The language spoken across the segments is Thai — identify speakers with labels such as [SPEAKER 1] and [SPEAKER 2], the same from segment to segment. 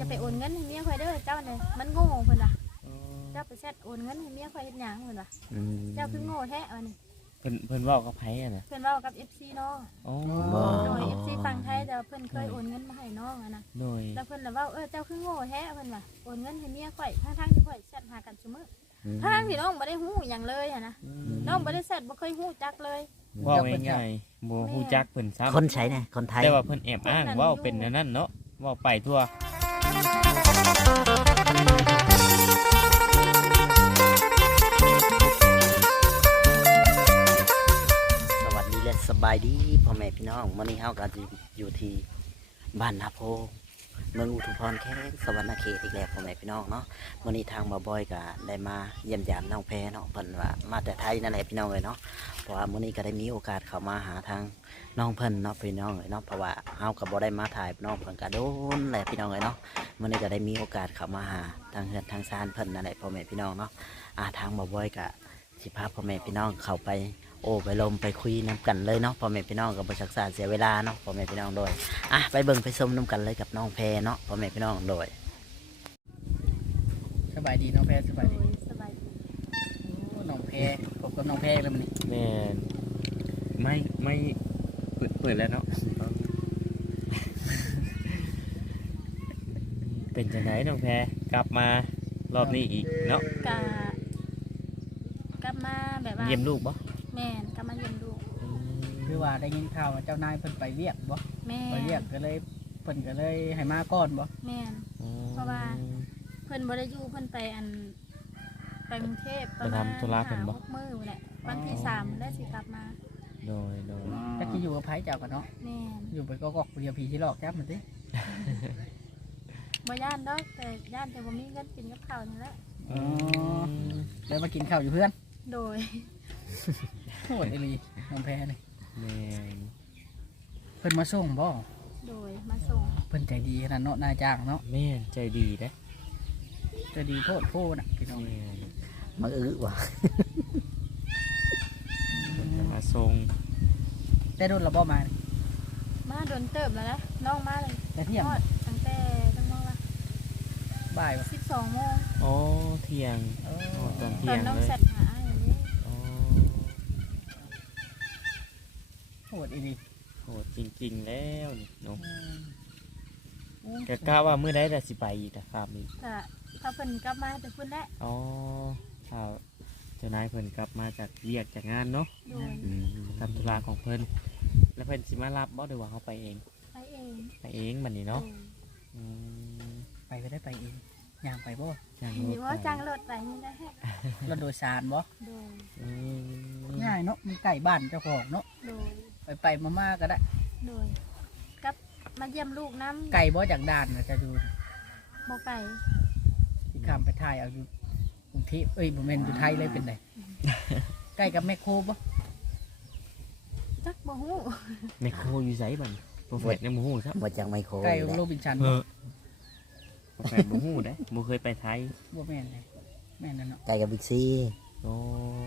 [SPEAKER 1] ไปโอนเงินให้เมียข่อยเด้อเจ้าเนี่ยมันโง่เพิ่นว่ะเจ้าไปแชทโอนเงินให้เมียข่อยเฮ็ดหยังเพิ่นว่ะเจ้าคือโง่แท้อันนี้
[SPEAKER 2] เพิ่นเว้ากับไผอ่ะน่ะ
[SPEAKER 1] เพิ่นเว้ากับ FC น้อง
[SPEAKER 2] โอ้
[SPEAKER 1] โดย FC ฝั่งไทยแต่เพิ่นเคยโอนเงินมาให้น้องอ่ะนะ
[SPEAKER 2] โดย
[SPEAKER 1] แล้วเพิ่นน่ะเว้าเจ้าคือโง่แท้เพิ่นว่ะโอนเงินให้เมียข่อยทั้งๆที่ข่อยแชทหากันซุมื้อทั้งที่น้องบ่ได้ฮู้หยังเลยอ่ะนะน้องบ่ได้แชทบ่เคยฮู้จักเลย
[SPEAKER 2] เว้าง่ายๆบ่ฮู้จักเพิ่นซ้ำ
[SPEAKER 3] คนใช้น่ะคนไทย
[SPEAKER 2] แต่ว่าเพิ่นแอบอ้างเว้าเป็นนั่นเนาะเว้าไปทั่ว
[SPEAKER 3] สบายดีพ่อแม่พี่น้องมื้อนี้เฮาก็อยู่ที่บ้านนาโพเมืองอุทุมพรแค่สวรรณเขตอีกแล้วพ่อแม่พี่น้องเนาะมื้อนี้ทางบ่บอยก็ได้มาเยี่ยมยามน้องแพเนาะเพิ่นว่ามาแต่ไทยนั่นแหละพี่น้องเอ้ยเนาะเพราะว่ามื้อนี้ก็ได้มีโอกาสเข้ามาหาทางน้องเพิ่นเนาะพี่น้องเอ้ยเนาะเพราะว่าเฮาก็บ่ได้มาถ่ายน้องเพิ่นก็โดนแหละพี่น้องเอ้ยเนาะมื้อนี้ก็ได้มีโอกาสเข้ามาหาทางเฮือนทางซานเพิ่นนั่นแหละพ่อแม่พี่น้องเนาะทางบ่บอยก็สิพาพ่อแม่พี่น้องเข้าไปโอ้ไปลมไปคุยน้ำกันเลยเนาะพ่อแม่พี่น้องกับบริษัทเสียเวลาเนาะพ่อแม่พี่น้องโดยไปเบิ่งไปชมน้ำกันเลยกับน้องแพเนาะพ่อแม่พี่น้องโดย
[SPEAKER 4] สบายดีน้องแพสบายดี
[SPEAKER 1] สบายดี
[SPEAKER 4] น้องแพพบกับน้องแพแล้วมันนี่
[SPEAKER 2] แม่นไม่เปิดแล้วเนาะเป็นจังได๋น้องแพกลับมารอบนี้อีกเนาะ
[SPEAKER 1] กลับมาแบบว่า
[SPEAKER 2] เยี่ยมลูกบ่
[SPEAKER 1] แม่นกลับมาเยี่ยมลูก
[SPEAKER 4] คือว่าได้ยินข่าวว่าเจ้านายเพิ่นไปเวียกบ่
[SPEAKER 1] แม่
[SPEAKER 4] ไปเวียกก็เลยเพิ่นก็เลยให้มาก่อนบ่
[SPEAKER 1] แม่นเพราะว่าเพิ่นบ่ได้อยู่เพิ่นไปไปกรุงเทพ
[SPEAKER 2] ไปทำธุระเพิ่นบ่
[SPEAKER 1] มื้อแหละวันที่3ได้สิกลับมา
[SPEAKER 2] โดย
[SPEAKER 4] ก็สิอยู่กับไผเจ้ากันเนาะ
[SPEAKER 1] แม่น
[SPEAKER 4] อยู่ไปก็กอกเดียวผีที่หลอกจับมันติ
[SPEAKER 1] บ่ย่านดอกแต่ย่านแต่บ่มีเงินกินกับข้าวนี่แหละ
[SPEAKER 4] แล้วมากินข้าวอยู่เพื่อน
[SPEAKER 1] โดย
[SPEAKER 4] โหดอีหลีน้องแพนี่
[SPEAKER 2] แม่น
[SPEAKER 4] เพิ่นมาส่งบ่
[SPEAKER 1] โดยมาส่ง
[SPEAKER 4] เพิ่นใจดีขนาดเนาะนายจ้างเนาะ
[SPEAKER 2] แม่นใจดีเด้
[SPEAKER 4] ใจดีโพดน่ะพี่น้อง
[SPEAKER 3] มาว่ะ
[SPEAKER 2] มาส่ง
[SPEAKER 4] แต่โดนเราบ่
[SPEAKER 1] มาโดนเติบแล้วนะน้องมาเลย
[SPEAKER 4] แต่เที่ยง
[SPEAKER 1] ตั้งแต่ตั้งน้องละ
[SPEAKER 4] บ่าย
[SPEAKER 1] 12 โมง
[SPEAKER 2] โอ้เที่ยงตอนเที่ยงเลย
[SPEAKER 1] น้องเสร็จหาอย่างนี้
[SPEAKER 4] โหดอีหลี
[SPEAKER 2] โหดจริงๆแล้วนี่เนาะก็กะว่ามื้อใดจะสิไปอีกนะครับนี่
[SPEAKER 1] ถ้าเพิ่นกลับมาแต่เพิ่นแหละ
[SPEAKER 2] อ๋อถ้าเจ้านายเพิ่นกลับมาจากเวียกจากงานเนาะทำธุระของเพิ่นแล้วเพิ่นสิมารับบ่หรือว่าเฮาไปเองไปเองบัดนี้เนาะ
[SPEAKER 4] ไปก็ได้ไปเองย่างไปบ่
[SPEAKER 1] มีว่าจ้างรถไปนี่ได้แฮะ
[SPEAKER 4] รถโดยสารบ่
[SPEAKER 1] โดย
[SPEAKER 4] ง่ายเนาะมันใกล้บ้านเจ้าของเนาะ
[SPEAKER 1] โดย
[SPEAKER 4] ไปมาก็ได้
[SPEAKER 1] โดยกับมาเยี่ยมลูกน้ำ
[SPEAKER 4] ไก่บ่จากด่านนะจะดู
[SPEAKER 1] บ่ไก่
[SPEAKER 4] ที่ข้ามไปถ่ายเอาอยู่กรุงเทพบ่แม่นอยู่ไทยเลยเป็นไดใกล้กับแมคโครบ่
[SPEAKER 1] จักบ่ฮู้
[SPEAKER 2] แมคโครอยู่ไสบัดโปรเฟสยังบ่ฮู้ครับ
[SPEAKER 3] บ่จักไมโคร
[SPEAKER 4] ใกล้โรบินสัน
[SPEAKER 2] โปรเฟสบ่ฮู้เด้บ่เคยไปไทย
[SPEAKER 4] บ่แม่นเลยแม่นนั่นเนาะ
[SPEAKER 3] ใกล้กับบิ๊กซี
[SPEAKER 2] โอ้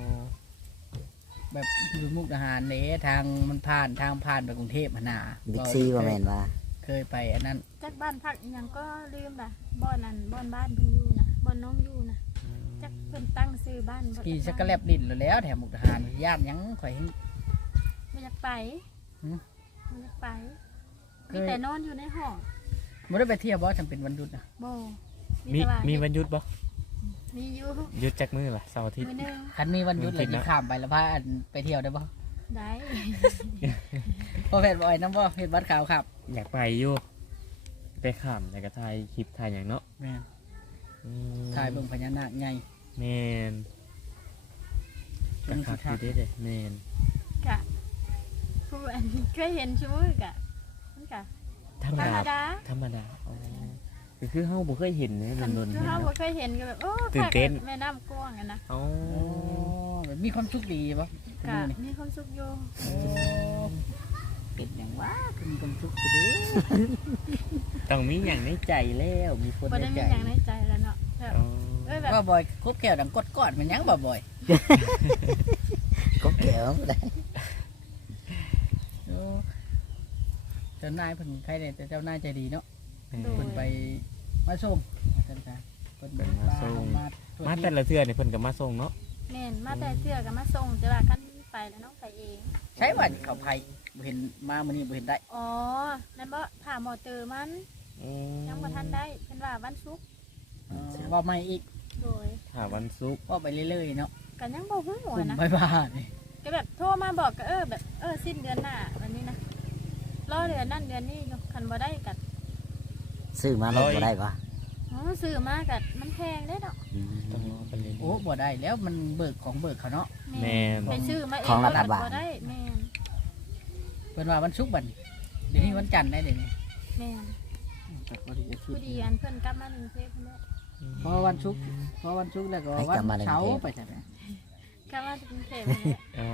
[SPEAKER 4] แบบอยู่มุกดาหารเด้ทางมันผ่านไปกรุงเทพฯน่ะ
[SPEAKER 3] บิ๊กซีบ่แม่นว่า
[SPEAKER 4] เคยไปอันนั้น
[SPEAKER 1] จักบ้านพักอีหยังก็ลืมล่ะบ่อนนั้นบ่อนบ้านเพิ่นอยู่น่ะบ่อนน้องอยู่น่ะจักเพิ่นตั้งชื่อบ้าน
[SPEAKER 4] กี่ชักกะแลบลิ้นแล้วแถมมุกดาหารย่านยังข่อย
[SPEAKER 1] บ่อยากไปบ่อยากไปมีแต่นอนอยู่ในห้อง
[SPEAKER 4] บ่ได้ไปเที่ยวบ่จำเป็นวันหยุดน่ะ
[SPEAKER 1] บ่
[SPEAKER 2] มีวันหยุดบ่
[SPEAKER 1] มีอยู่
[SPEAKER 2] หยุดจักมื้อล่ะเสาร์อาทิตย์
[SPEAKER 4] คันมีวันหยุดแล้วสิข้ามไปแล้วพาไปเที่ยวได้บ่
[SPEAKER 1] ได้
[SPEAKER 4] บ่เฮ็ดบ่ไอ้นำบ่เฮ็ดบัตรขาวครับ
[SPEAKER 2] อยากไปอยู่ไปข้ามแล้วก็ถ่ายคลิปถ่ายหยังเนาะ
[SPEAKER 4] แม่นถ่ายเบิ่งพญานาคใหญ่
[SPEAKER 2] แม่นก็คักอยู่เด้แม่น
[SPEAKER 1] กะผู้อันเคยเห็นชั่วโมงกะมันกะธรรมดาคือเฮาบ่เคยเห็นเด้นนๆคือเฮาบ่เคยเห็นก็แบบโอ้ตื่นเต้นแม่น้ำกว้างอ่ะนะ
[SPEAKER 4] อ๋อแบบมีความสุขดีบ่
[SPEAKER 1] กะมีความสุขอยู่
[SPEAKER 4] เป็นหยังวะมีความสุขอยู่เด้
[SPEAKER 2] ต้องมีหยังในใจแล้วมีคน
[SPEAKER 1] ในใจบ่ได้มีหยังในใจแล้วเนาะ
[SPEAKER 4] แบบว่าบ่อยคบแก้วดังกดกอดมันยังบ่บ่อย
[SPEAKER 3] คบแก้วได้
[SPEAKER 4] เจ้านายเพิ่นใครเนี่ยแต่เจ้านายใจดีเนาะเพิ่นไปมาส่งจังซั่นเพิ่น
[SPEAKER 2] เป็นมาส่ง
[SPEAKER 4] มาช่วย
[SPEAKER 2] มาแต่ละเทื่อนี่เพิ่นก็มาส่งเนาะ
[SPEAKER 1] แม่นมาแต่เทื่อก็มาส่งแต่ว่าคันไปแล้วน้องไปเอง
[SPEAKER 4] ใช้ว่าเขาไผบ่เห็นมามื้อนี้บ่เห็นได้
[SPEAKER 1] อ๋อนั่นบ่ถามหมอเตอมัน
[SPEAKER 2] อืม
[SPEAKER 1] ยังบ่ทันได้เพิ่นว่าวันศุกร์
[SPEAKER 4] ว่าไม่อีก
[SPEAKER 1] โดย
[SPEAKER 2] ถ้าวันศุกร์
[SPEAKER 4] ว่าไปเรื่อยๆเนาะ
[SPEAKER 1] ก็ยังบ่ฮู้
[SPEAKER 4] กลุ่ม
[SPEAKER 1] นะ
[SPEAKER 4] บายบายนี่
[SPEAKER 1] ก็แบบโทรมาบอกก็แบบสิ้นเดือนหน้าวันนี้นะรอเดือนนั่นเดือนนี้อยู่คันบ่ได้ก็
[SPEAKER 3] ซื้อมาลดบ่ได้ปะ
[SPEAKER 1] ซื้อมาก็มันแพงได้ดอก
[SPEAKER 2] ต้องรอไปเรื่อย
[SPEAKER 4] โอ้บ่ได้แล้วมันเบิกของเบิกเขาเนาะ
[SPEAKER 2] แม่น
[SPEAKER 1] ไปซื้อมาเอง
[SPEAKER 3] ของรัฐบาล
[SPEAKER 1] บ่ได้แม่น
[SPEAKER 4] เพิ่นว่าวันศุกร์บัดนี้เดี๋ยวนี้วันจันทร์ได้เดี๋ยวนี้
[SPEAKER 1] แม่น
[SPEAKER 4] แต่บ่ได้จะคิ
[SPEAKER 1] ผู้
[SPEAKER 4] ด
[SPEAKER 1] ดีอันเพิ่นกลับมาหนึ่งเทปเพิ่นได้
[SPEAKER 4] เพราะวันศุกร์แล้วก็วันเสาร์ไปจังได๋
[SPEAKER 1] กลับมาถึงเทปเพิ่นได้
[SPEAKER 2] อ๋อ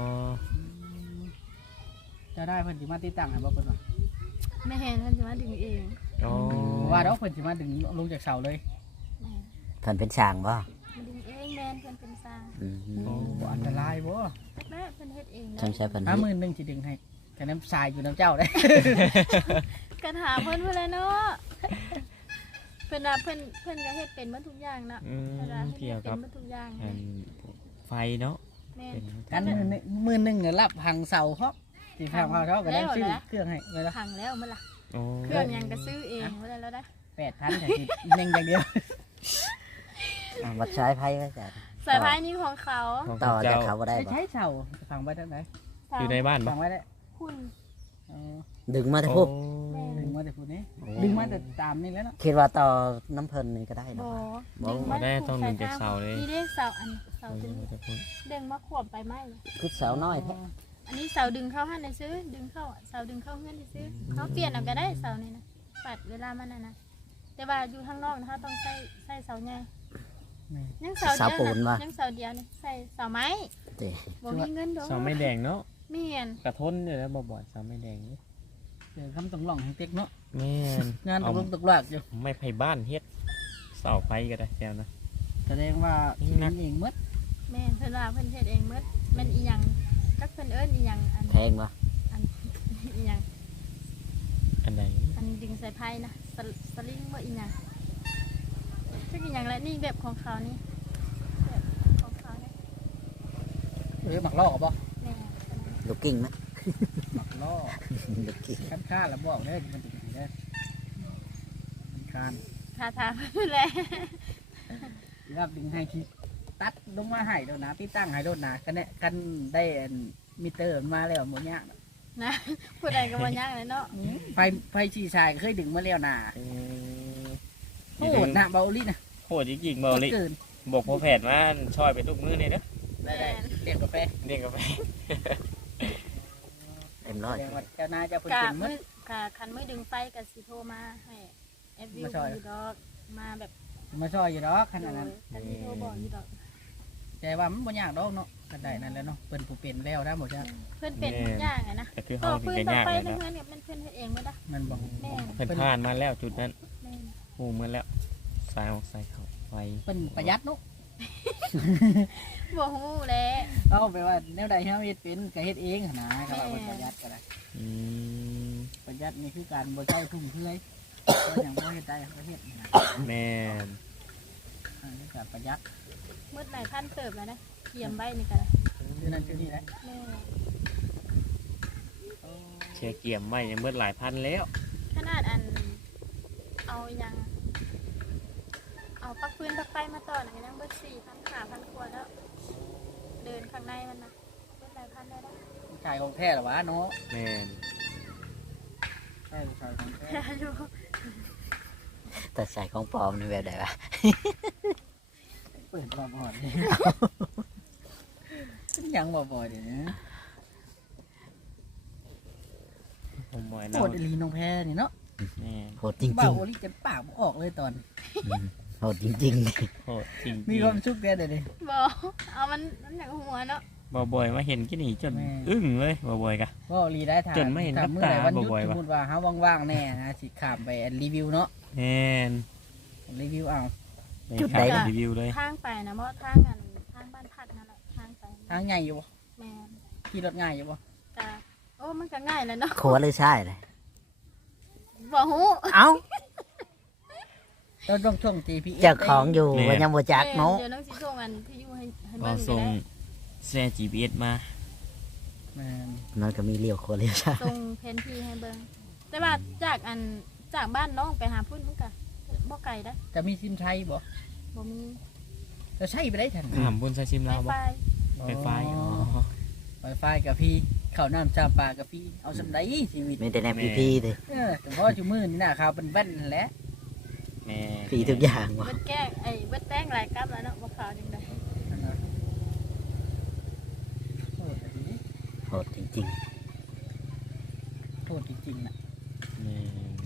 [SPEAKER 4] จะได้เพิ่นสิมาติดตั้งให้บ่เพิ่นว่า
[SPEAKER 1] แม่เห็นเพิ่นสิมาดึงเอง
[SPEAKER 2] อ๋อ
[SPEAKER 4] ว่าดอกเพิ่นสิมาดึงลงจากเสาเลย
[SPEAKER 1] แม่น
[SPEAKER 3] เพิ่นเป็นช่างบ่
[SPEAKER 1] มาดึงเองแม่นเพิ่นเป็นสร้าง
[SPEAKER 3] อืม
[SPEAKER 4] บ่อันตรายบ่
[SPEAKER 1] แม่เพิ่นเฮ็ดเอง
[SPEAKER 3] ช่างใช้เพิ่น
[SPEAKER 4] 50,000นึงสิดึงให้แต่น้ำทรายอยู่น้ำเจ้าได้
[SPEAKER 1] กันหาเพิ่นเพิ่นเลยเนาะเพิ่นว่าเพิ่นก็เฮ็ดเป็นหมดทุกอย่างเนาะ
[SPEAKER 2] อืม
[SPEAKER 1] เพิ่นว่าเฮ็ด
[SPEAKER 2] เกี่ยว
[SPEAKER 1] เป็
[SPEAKER 2] กัน บ
[SPEAKER 1] หมดทุกอย่าง
[SPEAKER 2] อันไฟเนาะ
[SPEAKER 1] แม่น
[SPEAKER 2] เป็น
[SPEAKER 4] กันมื้อนึงเนี่ยรับหังเสาเฮาสิพังเฮาก็ได้ซื้อเครื่องให้ไว้ละ
[SPEAKER 1] พังแล้วมื้อล่ะ
[SPEAKER 2] อ๋อ
[SPEAKER 1] เครื่องยังก็ซื้อเองบ่ได้แล้วได้
[SPEAKER 4] 8,000แต่สิเน่งอย่างเดียว
[SPEAKER 3] วัดใช้ไพ่ไว้จ้ะ
[SPEAKER 1] สายพายนี้ของเขา
[SPEAKER 2] ของ
[SPEAKER 3] ต่อ
[SPEAKER 2] เจ้า
[SPEAKER 3] จากเขาบ่ได้
[SPEAKER 4] ไม่
[SPEAKER 3] บ่
[SPEAKER 4] ใช้เสาฟังไว้ทางไหน
[SPEAKER 2] อยู่ในบ้าน
[SPEAKER 4] ฟั
[SPEAKER 2] ปะ
[SPEAKER 4] งไว้ได้
[SPEAKER 1] คุณ
[SPEAKER 3] ดึงมาแต่
[SPEAKER 2] โอ้
[SPEAKER 3] พวก
[SPEAKER 4] ดึงมาแต่พูดนี้ดึงมาแต่ตามนี่แล้วเนาะ
[SPEAKER 3] คิดว่าต่อน้ำเพิ่นนี่ก็ได้
[SPEAKER 1] บ่
[SPEAKER 3] เนาะ
[SPEAKER 1] ดึง
[SPEAKER 2] บ่ได้ต้องดึงจากเสาเลย
[SPEAKER 1] นี่เด้เสาอันเสาดึงดึงมาขวบไปไหม
[SPEAKER 3] คือเสาน้อยแท้
[SPEAKER 1] อันนี้เสาดึงเข้าให้ในซื้อดึงเข้าเสาดึงเข้าเงื่อนในซื้อเขาเปลี่ยนเอาก็ได้เสานี่นะปัดเวลามันนะแต่ว่าอยู่ข้างนอกนะคะต้องใส่เสาใหญ่ยังเสาเดียวนะยังเสาเดียวนี่ใส่เสาไม้
[SPEAKER 3] เด้
[SPEAKER 1] บ่มีเงินดอก
[SPEAKER 2] เสาไม่แดงเนาะ
[SPEAKER 1] เมียน
[SPEAKER 2] กระทนอยู่แล้วบ่อยๆเสาไม่แดงนี่
[SPEAKER 4] เดี๋ยวคำต้องลองให้เต็กเนาะ
[SPEAKER 2] แม่น
[SPEAKER 4] งานต
[SPEAKER 2] เอา
[SPEAKER 4] กลงตกหลากอยู่
[SPEAKER 2] ไม่ไผบ้านเฮ็ดเสาไฟก็ได้แซวนะ
[SPEAKER 4] แสดงว่าสิเองหมด
[SPEAKER 1] แม่นเพิ่นว่าเพิ่นเฮ็ดเองหมดแม่นอีหยังจักเพิ่นเอิ้นอีหยังอัน
[SPEAKER 3] แพงบ่
[SPEAKER 1] อีหยัง
[SPEAKER 2] อันไหน
[SPEAKER 1] อันดึงสายไพ่นะสลิงบ่อีหยังจักอีหยังแหละนี่แบบของเขานี่แบบของเขาเนี่ย
[SPEAKER 4] หมักล่อบ่
[SPEAKER 1] แม่
[SPEAKER 3] ลูกกิ้งนะ
[SPEAKER 4] หมักล่อ
[SPEAKER 3] ลูกกิ้ง
[SPEAKER 4] ขั้นค่าแล้วบอกเด้อมันจะเป็นเด้อขั้นคาน
[SPEAKER 1] ทาทาเพิ่นแหละ
[SPEAKER 4] รับดึงให้ที่ตัดลงมาให้โดนนะที่ตั้งให้โดนนะกันเนี่ยกันได้มิเตอร์มาแล้วหมดเนี้ย
[SPEAKER 1] นะผู้ใดก็บ่ยากเลยเนาะ
[SPEAKER 4] ไฟชีชายเคยดึงมาแล้วนะ
[SPEAKER 2] เออ
[SPEAKER 4] โอ้โหนะเบาลี่นะ
[SPEAKER 2] โหดจริงๆเบาลิ
[SPEAKER 4] เกิน
[SPEAKER 2] บอกพ่อแพทย์ว่าช่วยไปทุกมื้อนี่เด้อ
[SPEAKER 4] ได้เรียกกาแฟ
[SPEAKER 2] เรียกกาแฟ
[SPEAKER 3] เต็มร้อย
[SPEAKER 4] เดี๋ยวเจ้านายจะพูด
[SPEAKER 1] กะ
[SPEAKER 4] เป็นมั้
[SPEAKER 1] มื
[SPEAKER 4] ย
[SPEAKER 1] อกะคันมือดึงไฟก็สิโทรมาให้แอดวิว
[SPEAKER 4] มาช่วย
[SPEAKER 1] อยู่ดอกมาแบบ
[SPEAKER 4] มาช่วยอยู่ดอกข
[SPEAKER 1] โด
[SPEAKER 4] นาดนั้น
[SPEAKER 1] ยกันสิโทรบอกอยู่ดอก
[SPEAKER 4] แต่ว่ามันบ่ยากดอกเนาะกันได้นั่นแหล้วเนาะเปิ้นผู้เป็นแล้วนะบ่จ้า
[SPEAKER 1] เพิ่นเป็นทุกอย่างไงนะ
[SPEAKER 2] ก็คือ
[SPEAKER 1] ต่
[SPEAKER 2] เฮา
[SPEAKER 1] อ
[SPEAKER 2] ถึ
[SPEAKER 1] ปื
[SPEAKER 2] ง
[SPEAKER 1] น
[SPEAKER 2] จะ
[SPEAKER 1] ต่อย
[SPEAKER 2] าก
[SPEAKER 1] ไฟ
[SPEAKER 2] เลย
[SPEAKER 1] ใน
[SPEAKER 2] เนาะ
[SPEAKER 1] เฮือนเนี่ยมันเพิ่นเฮ็ดเองหมดนะ
[SPEAKER 4] มันบอก
[SPEAKER 1] แม่น
[SPEAKER 2] เพิ่นผ่านมาแล้วจุดนั้น
[SPEAKER 1] แม่น
[SPEAKER 2] หูเหมือนแล้วสายออกสายเข้าไฟ
[SPEAKER 4] เปิ้นประหยัดเนาะ
[SPEAKER 1] บ่ฮู้แหละ
[SPEAKER 4] เอาไปว่าแนวใดเฮาเฮ็ดเป็นก็เฮ็ดเองหั่นนะก็ว่าเพิ่นประหยัดก็ได้
[SPEAKER 2] อืม
[SPEAKER 4] ประหยัดนี่คือการบ่ใช้ฟุ่มเฟือยก็อย่างบ่เฮ็ดได้ก็เฮ็ดนะ
[SPEAKER 2] แม่น
[SPEAKER 4] อันนี้การประหยัด
[SPEAKER 1] มืดหลายพันเติบแล้วนะเขียมไว้นี่ก็ได้
[SPEAKER 4] คือนั่นคือนี่แหละ
[SPEAKER 1] แม่น
[SPEAKER 2] เชียร์เกี่ยมไว้ยังเบิดหลายพันแล้ว
[SPEAKER 1] ขนาดอันเอาหยังเอาปักปืนปักไฟมาต่อหน่อยยังเบิด4,000 5,000กว่าแล้วเดินข้างในมันนะเบิดหลายพันได้แล้ว
[SPEAKER 4] ขายของแท้เหรอวะเนาะ
[SPEAKER 2] แม่น
[SPEAKER 4] ใช่ขายของแท้
[SPEAKER 1] อยู่
[SPEAKER 3] แต่ใส่ของปลอมนี่แบบใดวะ
[SPEAKER 4] เปิดบ่บ่นี่ยังบ่บ่เดี๋ยวนี้
[SPEAKER 2] ผมหมอย
[SPEAKER 4] โค
[SPEAKER 2] เนาะ
[SPEAKER 4] ตรอีหลีน้องแพ้นี่เนาะ
[SPEAKER 2] แม่น
[SPEAKER 3] โหดจริง
[SPEAKER 4] บ้าโอลิจนปากบ่ออกเลยตอน
[SPEAKER 3] ๆโหดจริง
[SPEAKER 2] โหดจริง
[SPEAKER 4] มีความสุขแกเดี๋ยวนี้
[SPEAKER 1] บ่เอามันอย่างหัวเนาะ
[SPEAKER 2] บ่อยๆมาเห็นกี่นี่จน
[SPEAKER 4] แม่
[SPEAKER 2] อึ้งเลยบ่อยๆกะ
[SPEAKER 4] ก็รีได้ทาน
[SPEAKER 2] จนไม่เห็นกับ
[SPEAKER 4] มื้อ
[SPEAKER 2] ตา
[SPEAKER 4] ใดวันหยุด
[SPEAKER 2] บ่อยๆ
[SPEAKER 4] ส
[SPEAKER 2] วะ
[SPEAKER 4] มมุติว่าเฮาว่างๆแน่นะสิข้ามไปรีวิวเนาะ
[SPEAKER 2] แม่น
[SPEAKER 4] รีวิวเอา
[SPEAKER 2] ในข่าวรีวิวเลย
[SPEAKER 1] ทางไปนะเพราะทางอันทางบ้านพักนั่นแหละทางไป
[SPEAKER 4] ทางใหญ่อยู่บ่
[SPEAKER 1] แม่น
[SPEAKER 4] ขี่รถง่ายอยู่บ่
[SPEAKER 1] กะโอ้มันก็ง่ายแหล้วเนาะ
[SPEAKER 3] ๆขัวเลยใช่เลย
[SPEAKER 1] บ่ฮู้
[SPEAKER 3] เอ้า
[SPEAKER 4] เราต้องช่วง GPS
[SPEAKER 3] เจ้าของอยู่ว่ายังบ่จักเนาะ
[SPEAKER 1] เดี๋ยวน้องสิส่งอันที่อยู่ให้
[SPEAKER 2] ก็
[SPEAKER 1] เบิ่ง
[SPEAKER 2] ส่ง
[SPEAKER 1] ก็ได้
[SPEAKER 2] แซ่ GPS มา
[SPEAKER 4] แม่น
[SPEAKER 3] มันก็มีเลี้ยวโคเลี้ยวซ้าย
[SPEAKER 1] ส่งแผนที่ให้เบิ่งแต่ว่าจากบ้านน้องไปหาพุ่นมันก็บ่ไกลนะ
[SPEAKER 4] จะมีซิมไทยบ่
[SPEAKER 1] บ่มี
[SPEAKER 4] จะใช้ไปได้ทัน
[SPEAKER 2] ถามบุญใช้ซิม
[SPEAKER 1] ไว
[SPEAKER 2] ลาวบ่
[SPEAKER 1] ไฟ
[SPEAKER 2] ไฟไฟอ๋อ
[SPEAKER 4] ไวไฟกับพี่ข้าวน้ำจามปลากับพี่เอาสำไรชีวิต
[SPEAKER 3] มีแต่แนวพี่ๆเด้
[SPEAKER 4] แต่พอจุมือนี่นะข้าวเป็นแว่นนั่นแหละ
[SPEAKER 2] แม่
[SPEAKER 3] พี่ทุกอย่างว่ะ
[SPEAKER 1] เบิดแก้เบิดแป้งหลายกับแล้วเนาะบ่ขาวจังได๋
[SPEAKER 3] โหดจริง
[SPEAKER 4] โทษจริงๆนะ
[SPEAKER 2] แม่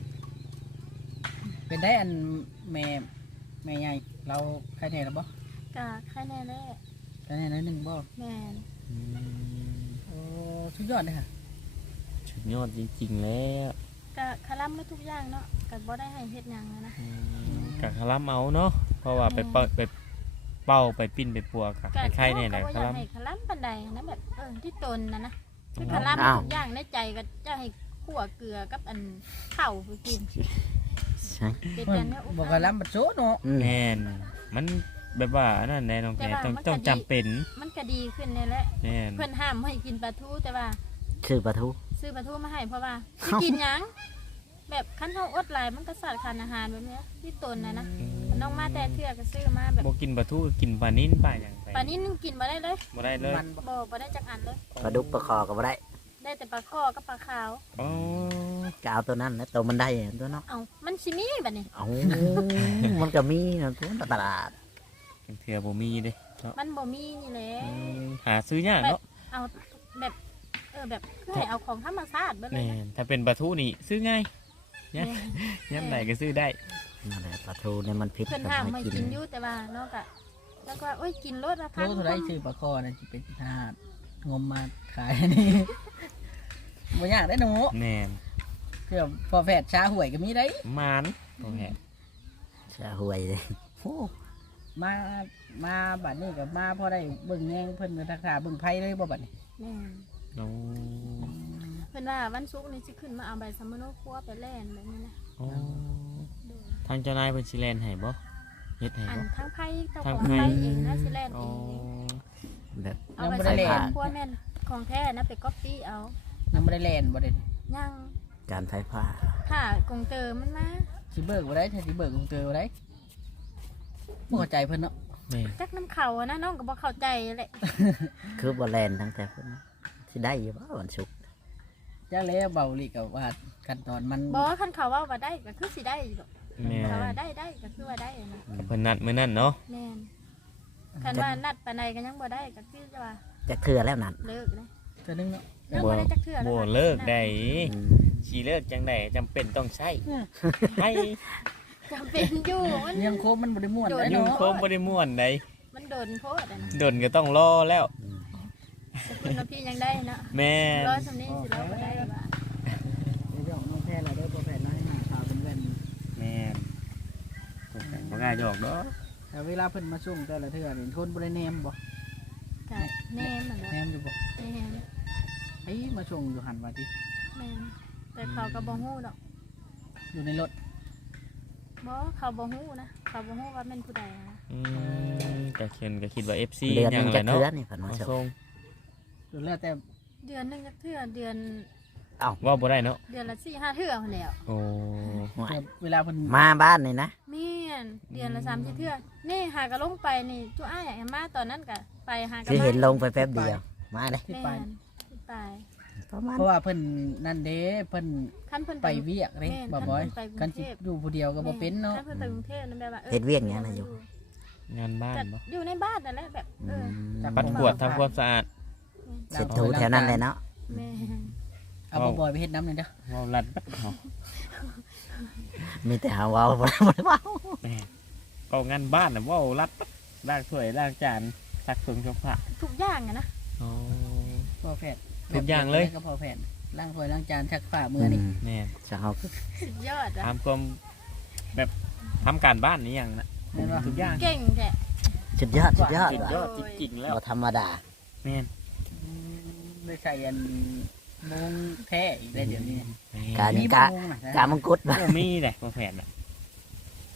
[SPEAKER 4] เป็นได้อันแม่ใหญ่เราใครแน่หรือบ่
[SPEAKER 1] ก็ใครแน่แหละ
[SPEAKER 4] ใครแน่น้อยหนึ่งบ่
[SPEAKER 1] แม่น
[SPEAKER 2] อืม
[SPEAKER 4] โอ้สุดยอดเลยค่ะ
[SPEAKER 2] สุดยอดจริงๆแล้ว
[SPEAKER 1] ก็คาร่ำมาทุกอย่างเนาะก็บ่ได้ให้เฮ็ดหยังนะ
[SPEAKER 2] กะคลัมเอาเนาะเพราะว่าไปเป้าไปปิ้นไปปัวกะ
[SPEAKER 1] ก็
[SPEAKER 2] ใครๆเนี่ยแหละ
[SPEAKER 1] ก็
[SPEAKER 2] ค
[SPEAKER 1] บ่อยา
[SPEAKER 2] ลั
[SPEAKER 1] ก
[SPEAKER 2] ม
[SPEAKER 1] ให้คาร่ำปานใดนะแบบที่ตนนะคือคาร่ำทุกอย่างในใจก็จะให้ขั่วเกลือกับอันข้าวไปกิน
[SPEAKER 3] ๆใช่
[SPEAKER 1] เป็นจังเนี่ย
[SPEAKER 4] บอกกระลำบัดโซเนาะ
[SPEAKER 3] อืม
[SPEAKER 2] แม่นมันแบบว่าอันนั้นแน่น้องแกต้องจำเป็น
[SPEAKER 1] มันก็ดีขึ้นนี่แหละ
[SPEAKER 2] แม่น
[SPEAKER 1] เพิ่นห้ามให้กินปลาทูแต่ว่า
[SPEAKER 3] ชื่อปลาทู
[SPEAKER 1] ซื้อปลาทูมาให้เพราะว่าสิกินหยังแบบคันเฮาอดหลายมันก็ขาดอาหารแบบเนี้ยที่ตนนะน้องมาแต่เทื่อก็ซื้อมาแบบ
[SPEAKER 2] บ่กินปลาทูก็กินปลานิ่นปลาอย่าง
[SPEAKER 1] ปลานี้นึงกินบ่ได้เลย
[SPEAKER 2] บ่ได้เลย
[SPEAKER 4] มันบ่
[SPEAKER 1] บ่ได้จักอันเลย
[SPEAKER 3] ปลาดุกปลาคอก็บ่ได้
[SPEAKER 1] ได้แต่ปลาข้อกับปลาขาว
[SPEAKER 2] อ๋อ
[SPEAKER 3] ก็เอาตัวนั้นนะตัวมันได้อะตัวเนาะ
[SPEAKER 1] เอ้ามันสิมีบัดนี้
[SPEAKER 3] เอามันก็มีนะตัวตลาด
[SPEAKER 2] เถื่อบ่มีเด้เนาะ
[SPEAKER 1] มันบ่มีนี่แหละ
[SPEAKER 2] หาซื้อยากเนาะ
[SPEAKER 1] เอาแบบแบบคือให้เอาของธรรมชาติเบิดเล
[SPEAKER 2] แม่
[SPEAKER 1] ยนะ
[SPEAKER 2] นถ้าเป็นปลาทูนี่ซื้อง่าย
[SPEAKER 1] แม่
[SPEAKER 2] ยามไหนก็ซื้อได้
[SPEAKER 3] นั่นแหละปลาทูเนี่ยมันพิษ
[SPEAKER 1] เพิ่น
[SPEAKER 3] มัน
[SPEAKER 1] ห้าม
[SPEAKER 3] ไม่
[SPEAKER 1] ไม่
[SPEAKER 3] กิน
[SPEAKER 1] กินอยู่แต่ว่าเนาะก็แล้วก็โอ้ยกินรสละพั
[SPEAKER 4] โล
[SPEAKER 1] น
[SPEAKER 4] เท่าไรซื้อปลาคอนั่นสิเป็นทาสงมมาขายนี่บ่ยากได้หนู
[SPEAKER 2] แม่น
[SPEAKER 4] เพื่อพอแฟดชาห่วยก็มีได้
[SPEAKER 2] มานโอเค
[SPEAKER 3] ชาห่วยเลย
[SPEAKER 4] โอ้มาบัดนี้ก็มาพอได้เบิ่งแยงเพิ่นก็ทักษาเบิ่งไผเลยบ่บัดนี้
[SPEAKER 1] แม่น
[SPEAKER 2] โอ้
[SPEAKER 1] เพิ่นว่าวันศุกร์นี้สิขึ้นมาเอาใบสัมมโนครัวไปแล่นแบบนี้นะ
[SPEAKER 2] โอ้ทางเจ้านายเพิ่นสิแลนให้บ่เฮ็ดให้
[SPEAKER 1] อัน
[SPEAKER 2] บ่
[SPEAKER 1] ทั้งไผเจ้า
[SPEAKER 2] ทั้
[SPEAKER 1] ข
[SPEAKER 2] ง
[SPEAKER 1] อง
[SPEAKER 2] ไผ
[SPEAKER 1] ไผเองนะสิแล่น
[SPEAKER 2] อ๋
[SPEAKER 1] เอ
[SPEAKER 2] อง
[SPEAKER 3] แบบ
[SPEAKER 1] เอาใบสัมมโนครัวแม่นของแท้นะไปก๊อปปี้เอา
[SPEAKER 4] ยังบ่ได้แล่นบ่ได้
[SPEAKER 1] ยัง
[SPEAKER 3] การไฟฟ้า
[SPEAKER 1] ถ้ากงเตอมันมา
[SPEAKER 4] สิเบิกบ่ได้ถ้าสิเบิกของเตอบ่ได้บ่เข้าใจเพิ่นเนาะ
[SPEAKER 2] แม่
[SPEAKER 1] จักน้ำเขาอะนะน้องก็บ่เข้าใจแหละ
[SPEAKER 3] คือบอแลนตั้งแต่เพิ่นที่ได้อยู่ว่าวันศุกร์
[SPEAKER 4] จ้าแล้วเบาลิก็ว่าขั้นตอนมัน
[SPEAKER 1] บ่คันเขาว่าได้ก็คือสิได้อยู่ดอก
[SPEAKER 2] แม่
[SPEAKER 1] เขาว่าได้ก็คือว่าได้นะ
[SPEAKER 2] เพิ่นนัดมื้อนั้นเนาะ
[SPEAKER 1] แม่นคันว่านัดปานใดก็ยังบ่ได้ก็คือจะว่า
[SPEAKER 3] จะเทื่อแล้วนั่น
[SPEAKER 1] เลิกเลย
[SPEAKER 4] เทื่อนึงเนาะ
[SPEAKER 1] ยังบ่ได้จักเทื่อ
[SPEAKER 2] บ่
[SPEAKER 1] ค่ะ
[SPEAKER 2] เลิกได้
[SPEAKER 3] อืม
[SPEAKER 2] สิเลิกจังได๋จำเป็นต้องใช้ให้
[SPEAKER 1] จำเป็นอยู่มัน
[SPEAKER 4] ยังโคมมันบ่ได้ม่วนได้
[SPEAKER 2] ยุ่ง
[SPEAKER 4] เนาะ
[SPEAKER 2] โคมบ่ได้ม่วนใด
[SPEAKER 1] มันโดนโพดอะนะ
[SPEAKER 2] ดนก็ต้องรอแล้ว
[SPEAKER 1] แต่คุณว่าพี่ยังได้เนาะ
[SPEAKER 2] แม่
[SPEAKER 1] ร้อยสำนี้สิเราบ่ได้ว่า
[SPEAKER 4] เดี๋ยวน้องแพ้แล้วเด้อบ่แพ้น้อยหน้าขาวเป็นแว่น
[SPEAKER 2] แม่บ่กล้าหยอกดอก
[SPEAKER 4] แต่เวลาเพิ่นมาส่งแต่ละเทื่อนี่ทนบ่ได้แนมบ่
[SPEAKER 1] ก็แนมมัน
[SPEAKER 4] แน
[SPEAKER 1] แหละ
[SPEAKER 4] มอยู่บ่
[SPEAKER 1] แนม
[SPEAKER 4] ไอ้มาส่งอยู่หันว่าติ
[SPEAKER 1] แม่นแต่เขาก็บ่ฮู้ดอก
[SPEAKER 4] อยู่ในรถ
[SPEAKER 1] บ่เขาบ่ฮู้นะเขาบ่ฮู้ว่าแม่นผู้ใดนะ
[SPEAKER 2] ก็คิดว่า FC
[SPEAKER 3] เดือน
[SPEAKER 2] ห
[SPEAKER 3] ห
[SPEAKER 2] ยั
[SPEAKER 3] นึ
[SPEAKER 2] ง
[SPEAKER 3] ง
[SPEAKER 2] แห
[SPEAKER 3] จะ
[SPEAKER 2] ละเนาะ
[SPEAKER 3] เทื่อนี่เพิ่นมา
[SPEAKER 2] เอา
[SPEAKER 3] ส่ง
[SPEAKER 2] ส่ง
[SPEAKER 4] อยู่แล้วแต่
[SPEAKER 1] เดือนหนึงจักเทื่อเดือน
[SPEAKER 2] ว่าบ่ได้เนาะ
[SPEAKER 1] เดือนละ4-5เทื่อพุ่นแหล้ว
[SPEAKER 2] โอ้
[SPEAKER 4] เวลาเพิ่น
[SPEAKER 3] มาบ้านนี่นะ
[SPEAKER 1] แม่นเดือนละ3-4เทื่อนี่หากะลงไปนี่จุอ้ายอะมาตอนนั้นก็ไปหากะ
[SPEAKER 3] คือ
[SPEAKER 1] มา
[SPEAKER 3] เห็นลงไปแป๊บเดียวมาเลย
[SPEAKER 4] ที่
[SPEAKER 1] แม่
[SPEAKER 4] ไป
[SPEAKER 1] นที่ไป
[SPEAKER 3] ประมาณ
[SPEAKER 4] เพราะว่าเพิ่นนั่นเด้เพิ่น
[SPEAKER 1] คันเพิ่น
[SPEAKER 4] ไปเวียกเด้
[SPEAKER 1] แม่น
[SPEAKER 4] บ่บ่อย
[SPEAKER 1] คั
[SPEAKER 4] กัน
[SPEAKER 1] นเพิ่
[SPEAKER 4] สิ
[SPEAKER 1] นไปกรุงเทพ
[SPEAKER 4] อยู่ผู้เดียวก็บ่เป็นเนาะ
[SPEAKER 1] คันเพิ่นไปกรุงเทพนั่นแบบว่า
[SPEAKER 3] เฮ็ดเวียกหยังน่ะอยู่
[SPEAKER 2] งานบ้าน
[SPEAKER 1] ก็
[SPEAKER 2] บ่
[SPEAKER 1] อยู่ในบ้านนั่นแหละแบบ
[SPEAKER 3] อืม
[SPEAKER 2] ปัดกวาดทำความสะอาด
[SPEAKER 3] เสร็จถูแถวนั้นเลยเนาะ
[SPEAKER 1] แม่
[SPEAKER 4] เอาบ่บ่อยไปเฮ็ดน้ำหน่อยเด้อ
[SPEAKER 2] เว้าลัดปัดเนาะ
[SPEAKER 3] มีแต่หาเว้าบ่ได้เว้า
[SPEAKER 2] แม่ก็งานบ้านน่ะเว้าลัดปัดล้างถ้วยล้างจานซักเครื่องซักผ้า
[SPEAKER 1] ทุกอย่างอะนะ
[SPEAKER 2] อ๋อ
[SPEAKER 4] พอแพทย์
[SPEAKER 2] ทุกอย่างเลย
[SPEAKER 4] ก็พอแพทย์ล้างถ้วยล้างจานชักผ้ามือนี่
[SPEAKER 2] แม่
[SPEAKER 3] จะเอา
[SPEAKER 1] สุดยอดอะ
[SPEAKER 2] ทำความแบบทำการบ้านนี่อย่างน่ะ
[SPEAKER 4] แม่นบ่
[SPEAKER 2] ทุกอย่าง
[SPEAKER 1] เก่งแท้
[SPEAKER 3] สุดยอดสุดยอด
[SPEAKER 2] สุดย
[SPEAKER 3] ว่ะ
[SPEAKER 2] อดจริงๆแล้ว
[SPEAKER 3] บ่ธรรมดา
[SPEAKER 2] แม่น
[SPEAKER 4] ได้ใส่อันมงแท้อีกได้เดี๋ยวนี้
[SPEAKER 3] การ
[SPEAKER 4] มี
[SPEAKER 3] กะ
[SPEAKER 4] บ่มงน่ะ
[SPEAKER 3] กามังกุดบ่
[SPEAKER 2] โอ้มีแหละพอแผนน่ะ
[SPEAKER 4] ค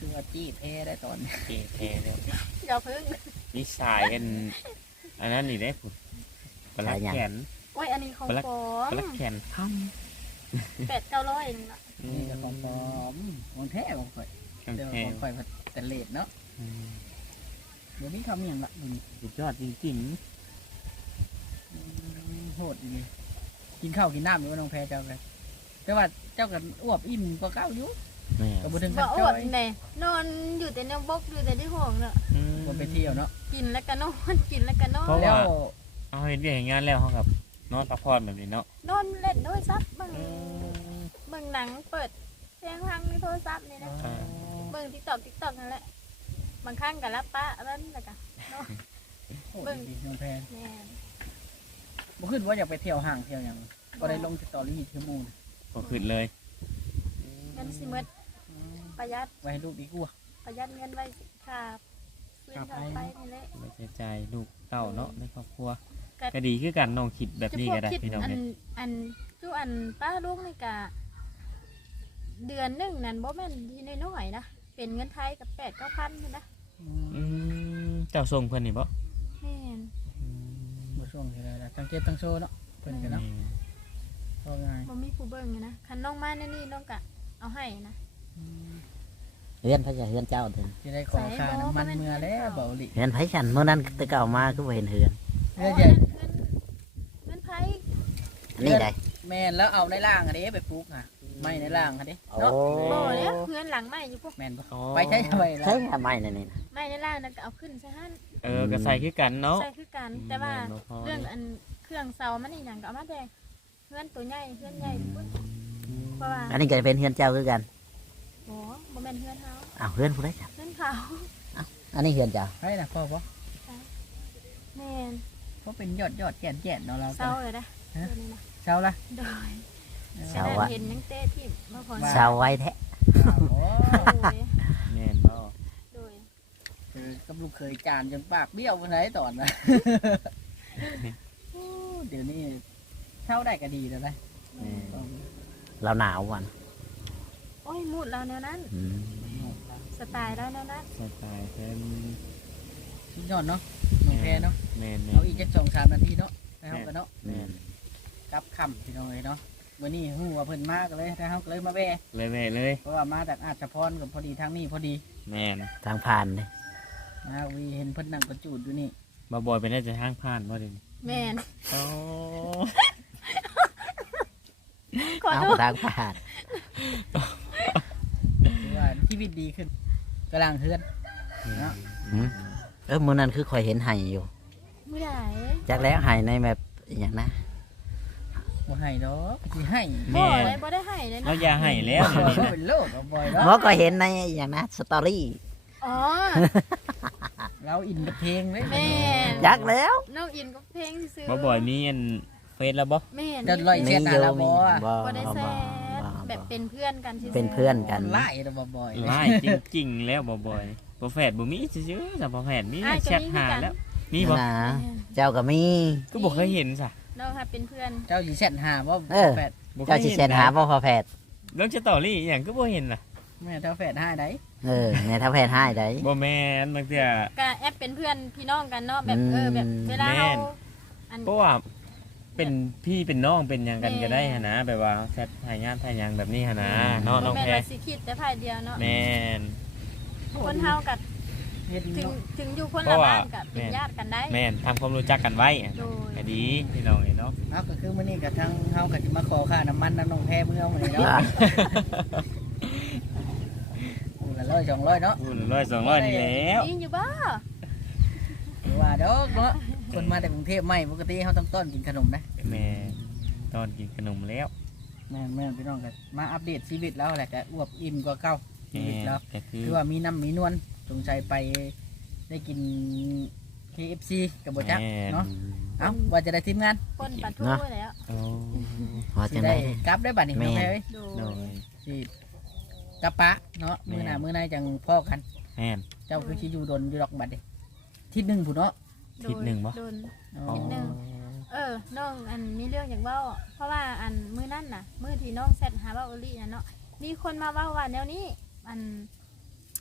[SPEAKER 4] คือว่าจี้เพได้ตอนนี้
[SPEAKER 2] เอเทเนี่ย
[SPEAKER 1] อย่าพึ่ง
[SPEAKER 2] มีสายอันนั้นนี่ได้ผุดปลักแขน
[SPEAKER 1] โอ้ยอันนี้ของปลอ
[SPEAKER 2] ปลัก
[SPEAKER 1] ม
[SPEAKER 2] แขนค่
[SPEAKER 1] 800-900เองน่ะ
[SPEAKER 2] ำ
[SPEAKER 4] นี่จะของปลอมของแท้ของข่อย
[SPEAKER 2] กำ
[SPEAKER 4] เดี๋ยว
[SPEAKER 2] แพ
[SPEAKER 4] ของ งข่อยมันแต่เลดเนาะเดี๋ยวนี้ทำอย่างละมึง
[SPEAKER 2] สุดยอดจริง
[SPEAKER 4] โหดดีกินข้าวกินน้ำอยู่กับน้องแพรเจ้ากันแต่ว่าเจ้ากันอ้วบอิ่มกว่าเก้าอยู่
[SPEAKER 2] ๆแม่
[SPEAKER 4] ก็บ่ถึง
[SPEAKER 1] บ่
[SPEAKER 4] กับ
[SPEAKER 1] อ
[SPEAKER 4] จอ
[SPEAKER 1] ด
[SPEAKER 4] ย
[SPEAKER 1] แน่นอนอยู่แต่ในบกอยู่แต่ที่ห้องเนาะ
[SPEAKER 4] บ่ไปเที่ยวเนาะ
[SPEAKER 1] กินแล้วก็นอนกินแล้วก็นอน
[SPEAKER 4] แล้ว
[SPEAKER 2] เอาเห็นเวียกเห็นงานแล้วเขากับนอนพักผ่อนแบบนี้เนาะ
[SPEAKER 1] นอนเล่นโทรศัพท์เบิ่งหนังเปิดเพลงฟังในโทรศัพท์นี่นะเบิ่ง TikTok นั่นแหละบางครั้งก็รับปะนั่นแล้วก็
[SPEAKER 4] โหดดีน้องแพร
[SPEAKER 1] แม่น
[SPEAKER 4] บ่ขึ้นว่าอยากไปเที่ยวห้างเที่ยวหยังก็ได้ลงสตอรี่ชั่วโมง
[SPEAKER 2] ก็ขึ้นเลย
[SPEAKER 1] เงินสิหมดประหยัด
[SPEAKER 4] ไว้ให้ลูกดีกว่า
[SPEAKER 1] ประหยัดเงินไว้ค่าซื้อข้าวไปนี่แหละ
[SPEAKER 2] ไม่ใช้ใจายลูกเต้าเนาะในครอบครัว
[SPEAKER 1] ก็
[SPEAKER 2] ก็ดีคือกันน้องคิดแบบนี้ก็ได้
[SPEAKER 1] คิด
[SPEAKER 2] พี่น้อง
[SPEAKER 1] อัน
[SPEAKER 2] เนี่ย
[SPEAKER 1] อันจุอันป้าลูกนี่กะเดือนหนึงนั่นบ่แม่นที่น้อยๆนะเป็นเงินไทยกับ8-9,000นี่นะ
[SPEAKER 2] เจ้าส่งเพื่อนนี่บ่
[SPEAKER 1] แม่น
[SPEAKER 4] บ่ช่วงที่ไรล่ะตั้งเก็บตั้งโชว์เนาะเพิ่นกันเนาะพอง่าย
[SPEAKER 1] บ่มีผู้เบิ่งนี่นะคันน้องมาในนี่น้องกะเอาให้นะ
[SPEAKER 3] เฮือนพระเจ้าเฮือนเจ้าเดิน
[SPEAKER 4] จะได้ขอค่าน้ำมันเมื่อแล้วเบาหลี
[SPEAKER 3] เฮือนไผฉันเมื่อนั้นแตะเก่ามาก็บ่เห็นเฮือน
[SPEAKER 4] เฮ้ยใหญ่
[SPEAKER 1] เงินไผ
[SPEAKER 3] อันนี้ได้
[SPEAKER 4] แม่นแล้วเอาในล่างอันนี้ไปปลูกอ่ะไม่ในล่างอันนี้
[SPEAKER 3] โอ้
[SPEAKER 4] เนาะ
[SPEAKER 1] บ่แล้วเงินหลังใหม่อยู่พวก
[SPEAKER 4] แม่นปะไปใช้ทำไมล่ะ
[SPEAKER 3] ใช่ทำไมนั่นนี่นะ
[SPEAKER 1] ใหม่ในล่างนั่นก็เอาขึ้นซะหั่น
[SPEAKER 2] ก็ใส่คือกันเนาะ
[SPEAKER 1] ใส่คือกัน แต่ว่าเรื่องอันเครื่องเซามันนี่หยังก็เอามาแต่เงินตัวใหญ่เงินใหญ่พุ่นเพราะว่า
[SPEAKER 3] อันนี้ก็เป็นเฮือนเจ้าคือกัน
[SPEAKER 1] บ่แม่นเงินเฮา
[SPEAKER 3] อ้าวเฮือนผู้ใดจ้ะ
[SPEAKER 1] เงินเขา
[SPEAKER 3] อันนี้เฮือนเจ้า
[SPEAKER 4] ใช่นะพ่อปะ
[SPEAKER 1] แม่น
[SPEAKER 4] เขาเป็นยอดแก่นเนาะเรา
[SPEAKER 1] เศร้าเลยนะเดี๋ยวนี้นะ
[SPEAKER 4] เช้าละ
[SPEAKER 1] โดย
[SPEAKER 3] เศร้า
[SPEAKER 1] แต่
[SPEAKER 3] อะ
[SPEAKER 1] เห็นนังเต้ที่มาพอ
[SPEAKER 3] เศร้าไว้แท้
[SPEAKER 4] โอ้
[SPEAKER 1] โดย
[SPEAKER 2] แม่นบ่
[SPEAKER 1] โดย
[SPEAKER 4] คือกับลูกเคยจานจนปากเบี้ยววันไหนตอนนะเดี๋ยวนี้เช่าได้ก็ดีแล้วนะ
[SPEAKER 3] เราหนาววัน
[SPEAKER 1] โอ้ยมูดเราแนวนั้น
[SPEAKER 3] อืม
[SPEAKER 1] สไตล์เราแนวนั้น
[SPEAKER 2] สไตล์เพิ่น
[SPEAKER 4] สุดยอดเนาะน้องแพรเนาะ
[SPEAKER 2] แม่น
[SPEAKER 4] เอาอีกจะ2-3 นาทีเนาะไปเฮากันเนาะ
[SPEAKER 2] แม่น
[SPEAKER 4] กลับค่ำพี่น้องเลยเนาะวันนี้ฮู้ว่าเพิ่นมาก็เลยแต่เฮาก็เลยมาแวะ
[SPEAKER 2] เลยแม่เลย
[SPEAKER 4] เพราะว่ามาจากอาจจะพรกับพอดีทางนี้พอดี
[SPEAKER 2] แม่น
[SPEAKER 3] ทางผ่านเลย
[SPEAKER 4] มาวีเห็นเพิ่นนั่งประจูดอยู่นี่
[SPEAKER 2] บ่บ่อยเป็นได้จะทางผ่านบ่เดิ
[SPEAKER 1] แม่น
[SPEAKER 2] โอ้
[SPEAKER 1] ขอ
[SPEAKER 3] เอา
[SPEAKER 1] โทษ
[SPEAKER 3] ทางผ่าน
[SPEAKER 4] ถือว่าชีวิตดีขึ้นกำลังเฮือนเนาะ
[SPEAKER 3] อืมมื้อนั้นคือคอยเห็นไห่อยู่
[SPEAKER 1] มื้อใด
[SPEAKER 3] จากแล้วไห่ในแบบอหย่างนะ
[SPEAKER 4] บ่ให้ดอกสิให้
[SPEAKER 1] บ่
[SPEAKER 2] แม่
[SPEAKER 1] ได้บ่ได้ให้เลย
[SPEAKER 2] เรา
[SPEAKER 1] นะ
[SPEAKER 2] อย่าให้แล้ว
[SPEAKER 4] บ่
[SPEAKER 2] เดี๋ยวนี้
[SPEAKER 4] ก็เป็นโลกบ่อยเนาะ
[SPEAKER 3] เพราะก็เห็นในอหย่างนะสตอรี่
[SPEAKER 1] อ๋อ
[SPEAKER 4] เราอินกับเพลงเลย
[SPEAKER 1] แม่น
[SPEAKER 3] จักแล้ว
[SPEAKER 1] น้องอินก็เพลงซื่อ
[SPEAKER 2] บ่บ่อยมีอันเฟซแล้วบ่
[SPEAKER 1] แม่น
[SPEAKER 4] เดินลอย
[SPEAKER 3] มี
[SPEAKER 4] เสียหน้า
[SPEAKER 3] อยู่
[SPEAKER 4] เรา
[SPEAKER 3] มี
[SPEAKER 4] บ่อะ
[SPEAKER 3] บ่
[SPEAKER 1] บ่ได้แซ่
[SPEAKER 3] บ่
[SPEAKER 1] แบบเป็นเพื่อนกันซื่อๆ
[SPEAKER 3] เป็นเพื่อนกัน
[SPEAKER 4] ไล่เราบ่อย
[SPEAKER 2] ไล่จริงๆแล้วบ่บ่อยบ่แฟดบ่มีซื่อๆแต่บ่แฟดมีแชทหาแล้วมีบ่
[SPEAKER 3] นะ
[SPEAKER 1] แม่น
[SPEAKER 3] เจ้าก็มี
[SPEAKER 2] ก็บ่เคยเห็นซะ
[SPEAKER 1] น้องค่ะเป็นเพื่อน
[SPEAKER 4] เจ้าสิแชทหาบ่
[SPEAKER 3] เออ
[SPEAKER 4] แฟด
[SPEAKER 2] บ่เค
[SPEAKER 3] เจ้าย สิ
[SPEAKER 2] เห็น
[SPEAKER 3] เซนหาบ่พอแพทย์
[SPEAKER 2] เรื่องสตอรี่อหย่างก็บ่เห็นน่ะ
[SPEAKER 4] แม่เจ้าแฟดให้ได้
[SPEAKER 3] ในถ้าแพทย์ให้ได้
[SPEAKER 2] บ่แม่นบางเทื่อ
[SPEAKER 1] ก็แอปเป็นเพื่อนพี่น้องกันเนาะแบบ
[SPEAKER 3] อืม
[SPEAKER 1] แบบเวลา
[SPEAKER 2] แม่
[SPEAKER 1] เรา
[SPEAKER 2] น
[SPEAKER 1] อัน
[SPEAKER 2] เพราะว่าเป็นพี่เป็นน้องเป็นหยังกันก็ได้หั่นนะแบบว่าแชทถ่ายงานถ่ายหยังแบบนี้หั่นนะเนาะน้อง
[SPEAKER 1] แม่น
[SPEAKER 2] แพร
[SPEAKER 1] ว่าสิคิดแต่ภายเดียวเนาะ
[SPEAKER 2] แม่น
[SPEAKER 1] คนเฮากับ
[SPEAKER 4] เฮ็ด
[SPEAKER 1] ถึง
[SPEAKER 4] เนาะ
[SPEAKER 1] ถึงอยู่คน
[SPEAKER 2] เพ
[SPEAKER 1] ละ
[SPEAKER 2] ราะว่า
[SPEAKER 1] บ้านกับเป็น
[SPEAKER 2] แม่น
[SPEAKER 1] ญาติกันได้
[SPEAKER 2] แม่นทำความรู้จักกันไว้
[SPEAKER 1] โดย
[SPEAKER 2] ก็ดีพี่น้องเนาะ
[SPEAKER 4] เอาก็คือมื้อนี้ก็ทั้งเฮาก็สิมาขอค่าน้ำมันน้ำนองแพเมื่อมื้อนี้เนาะพูดละ100-200เนาะ
[SPEAKER 2] พูด100-200นี่แล้ว
[SPEAKER 1] นี่อยู่บ้า
[SPEAKER 4] หรือว่าดอกเนาะคนมาจากกรุงเทพไม่ปกติเฮาต้องต้อนกินขนมนะ
[SPEAKER 2] แม่ตอนกินขนมแล้ว
[SPEAKER 4] แม่นพี่น้องก็มาอัปเดตชีวิตแล้วแหละก็อวบอิ่มกว่าเก่าชี
[SPEAKER 2] แม่
[SPEAKER 4] วิตแล้ว
[SPEAKER 2] ก็คือ
[SPEAKER 4] คือว่ามีน้ำมีนวลสงสัยไปได้กิน KFC กับบ่จักเนาะเอ้าว่าจะได้ทีมงาน
[SPEAKER 1] คนปลาทูแล้ว
[SPEAKER 2] โอ้
[SPEAKER 3] พอ
[SPEAKER 4] สิ
[SPEAKER 3] จัง
[SPEAKER 4] ได้
[SPEAKER 3] ได้
[SPEAKER 4] กลับได้บัดนี้
[SPEAKER 3] แม่
[SPEAKER 4] แม่เอ้ย
[SPEAKER 1] โด
[SPEAKER 2] โด
[SPEAKER 1] ย
[SPEAKER 2] ย
[SPEAKER 4] สิกลับปะเนาะมื้อหน้ามื้อในจังพ่อกัน
[SPEAKER 2] แม่น
[SPEAKER 4] เจ้าคือสิอยู่ดนอยู่ดอกบัดนี้ทิศหนึงพุ่นเนาะ
[SPEAKER 2] ทิศหนึ่งบ่
[SPEAKER 1] โดน
[SPEAKER 4] อ๋อ
[SPEAKER 1] ทิศหนึ่ง น้องอันมีเรื่องอยากเว้าเพราะว่าอันมื้อนั่นน่ะมื้อที่น้องแซดหาว่าโอลี่น่ะเนาะมีคนมาเว้าว่าแนวนี้อัน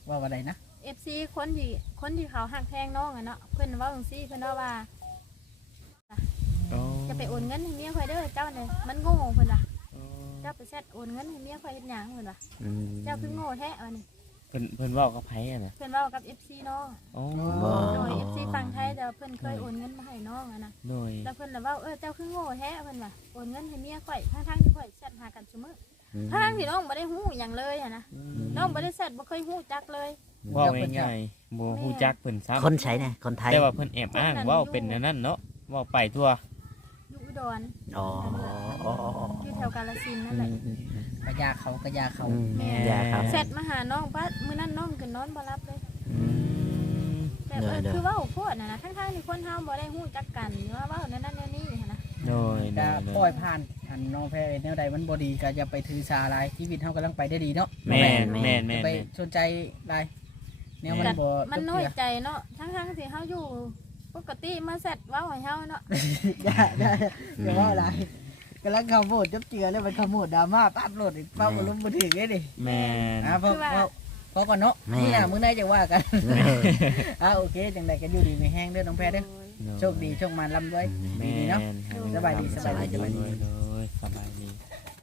[SPEAKER 4] ว่าใดนะ
[SPEAKER 1] FC คนที่เขาหักแพงน้องอะเนาะเพิ่นเว้าจังซี่เพิ่นว่า
[SPEAKER 2] โอ้
[SPEAKER 1] จะไปโอนเงินให้เมียข่อยเด้อเจ้าเนี่ยมันโง่เพิ่นว่า
[SPEAKER 2] โอ้
[SPEAKER 1] เจ้าไปแชทโอนเงินให้เมียข่อยเฮ็ดหยังเพิ่นว่า
[SPEAKER 3] อืม
[SPEAKER 1] เจ้าคือโง่แท้อันนี้
[SPEAKER 2] เพิ่นเว้ากับไผอ่ะน่ะ
[SPEAKER 1] เพิ่นเว้ากับ FC น้อง
[SPEAKER 2] โอ้
[SPEAKER 1] โดย FC ฝั่งไทยแต่เพิ่นเคยโอนเงินมาให้น้องอะนะ
[SPEAKER 2] โดย
[SPEAKER 1] แล้วเพิ่นน่ะเว้าเจ้าคือโง่แท้เพิ่นว่าโอนเงินให้เมียข่อยทั้งๆที่ข่อยแชทหากันซุมื้อทั้งที่น้องบ่ได้ฮู้หยังเลยอะนะน้องบ่ได้แชทบ่เคยฮู้จักเลย
[SPEAKER 2] เว้าง่ายๆบ่ฮู้จักเพิ่นซ้ำ
[SPEAKER 3] คนใช้เนี่ยคนไทย
[SPEAKER 2] แต่ว่าเพิ่นแอบอ้างเว้าเป็นอันนั้นเนาะเว้าไปทั่ว
[SPEAKER 1] อยู่อุดร
[SPEAKER 3] อ๋อ
[SPEAKER 1] อยู่แถวกาฬสินธุ์นั่นแหละ
[SPEAKER 4] กระยาเขากระยาเขา
[SPEAKER 1] แม่
[SPEAKER 3] ยาครับ
[SPEAKER 1] แชทมาหาน้องปั๊บมื้อนั้นน้องก็นอนบ่รับเลย
[SPEAKER 2] อืม
[SPEAKER 1] แต่คือเว้าโพดน่ะนะทั้งๆที่คนเฮาบ่ได้ฮู้จักกันว่าเว้านั่นนั่นนี่หันนะ
[SPEAKER 2] โดย
[SPEAKER 4] จะปล่อยผ่านอันน้องแพ้แนวใดมันบ่ดีก็อย่าไปถือสาหลายชีวิตเฮากำลังไปได้ดีเนาะ
[SPEAKER 2] แม่นแม่น
[SPEAKER 4] อย่า
[SPEAKER 2] แม่น
[SPEAKER 4] ไปสนใจหลายแนวมันบ่
[SPEAKER 1] มันน้อยใจเนาะทั้งๆที่เฮาอยู่ปกติมาแชทเว้าให้เฮาเนาะ
[SPEAKER 4] อย่าว่าอะไรกำลังขโมยจบเจือแล้วมันขโมยดราม่าปั๊บโหลดอีกปั๊บลงมือถือไงดิ
[SPEAKER 2] แม่น
[SPEAKER 4] พอก่อนเนาะ
[SPEAKER 3] แม่
[SPEAKER 4] นี่นะมื้อไหนจะว่ากันโอเคจังใดกันอยู่ดีมีแห้งเด้อน้องแพ้เด้อโชคดีโชคมันร่ำด้วย
[SPEAKER 2] แม่
[SPEAKER 4] ดีเนาะ
[SPEAKER 2] น
[SPEAKER 4] สบายดี
[SPEAKER 2] โดยสบายดี